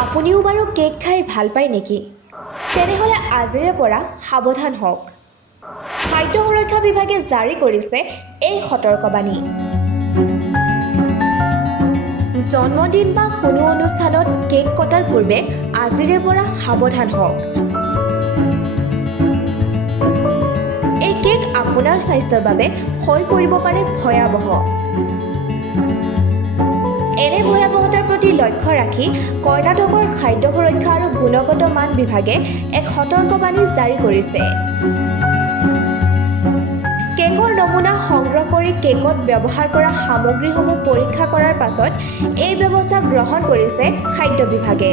আপুনিও বাৰু কেক খাই ভাল পায় নেকি? তেনেহ'লে আজিৰে পৰা সাৱধান হওক। খাদ্য সুৰক্ষা বিভাগে জাৰি কৰিছে এই সতৰ্কবাণী। জন্মদিন বা কোনো অনুষ্ঠানত কেক কটাৰ পূৰ্বে আজিৰে পৰা সাৱধান হওক। এই কেক আপোনাৰ স্বাস্থ্যৰ বাবে হৈ পৰিব পাৰে ভয়াৱহ। এনে ভয়াৱহতাৰ প্ৰতি লক্ষ্য ৰাখি কৰ্ণাটকৰ খাদ্য সুৰক্ষা আৰু গুণগত মান বিভাগে এক সতৰ্কবাণী জাৰি কৰিছে। কেকৰ নমুনা সংগ্ৰহ কৰি কেকত ব্যৱহাৰ কৰা সামগ্ৰীসমূহ পৰীক্ষা কৰাৰ পাছত এই ব্যৱস্থা গ্ৰহণ কৰিছে খাদ্য বিভাগে।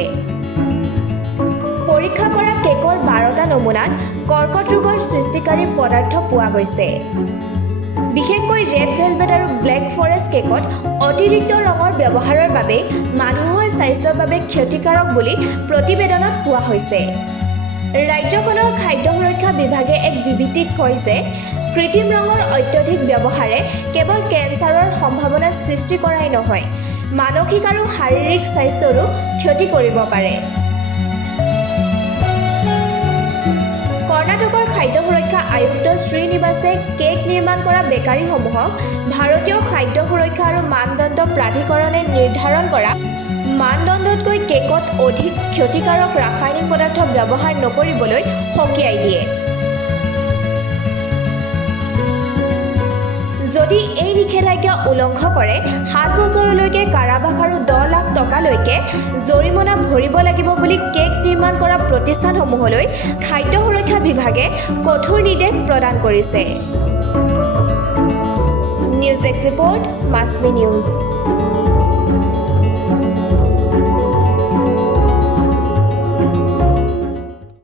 পৰীক্ষা কৰা কেকৰ 12টা নমুনাত কৰ্কট ৰোগৰ সৃষ্টিকাৰী পদাৰ্থ পোৱা গৈছে। বিশেষকৈ ৰেড ভেলভেট আৰু ব্লেক ফৰেষ্ট কেকত অতিৰিক্ত ৰঙৰ ব্যৱহাৰৰ বাবে মানুহৰ স্বাস্থ্যৰ বাবে ক্ষতিকাৰক বুলি প্ৰতিবেদনত কোৱা হৈছে। ৰাজ্যখনৰ খাদ্য সুৰক্ষা বিভাগে এক বিবৃতিত কয় যে কৃত্ৰিম ৰঙৰ অত্যধিক ব্যৱহাৰে কেৱল কেঞ্চাৰৰ সম্ভাৱনা সৃষ্টি কৰাই নহয়, মানসিক আৰু শাৰীৰিক স্বাস্থ্যৰো ক্ষতি কৰিব পাৰে। কৰ্ণাটকৰ খাদ্য সুৰক্ষা আয়ুক্ত শ্ৰীনিবাসে কেক নিৰ্মাণ কৰা বেকাৰীসমূহক ভাৰতীয় খাদ্য সুৰক্ষা আৰু মানদণ্ড প্ৰাধিকৰণে নিৰ্ধাৰণ কৰা মানদণ্ডতকৈ কেকত অধিক ক্ষতিকাৰক ৰাসায়নিক পদাৰ্থ ব্যৱহাৰ নকৰিবলৈ সকীয়াই দিয়ে। যদি এই নিষেধাজ্ঞা উলংঘন কৰে 7 বছৰলৈকে কাৰাবাস আৰু 10 লাখ টকালৈকে জৰিমনা ভৰিব লাগিব বুলি কেক নিৰ্মাণ কৰা প্ৰতিষ্ঠানসমূহলৈ খাদ্য সুৰক্ষা বিভাগে কঠোৰ নিৰ্দেশ প্ৰদান কৰিছে। নিউজ ডেস্ক ৰিপৰ্ট, মাছমি নিউজ।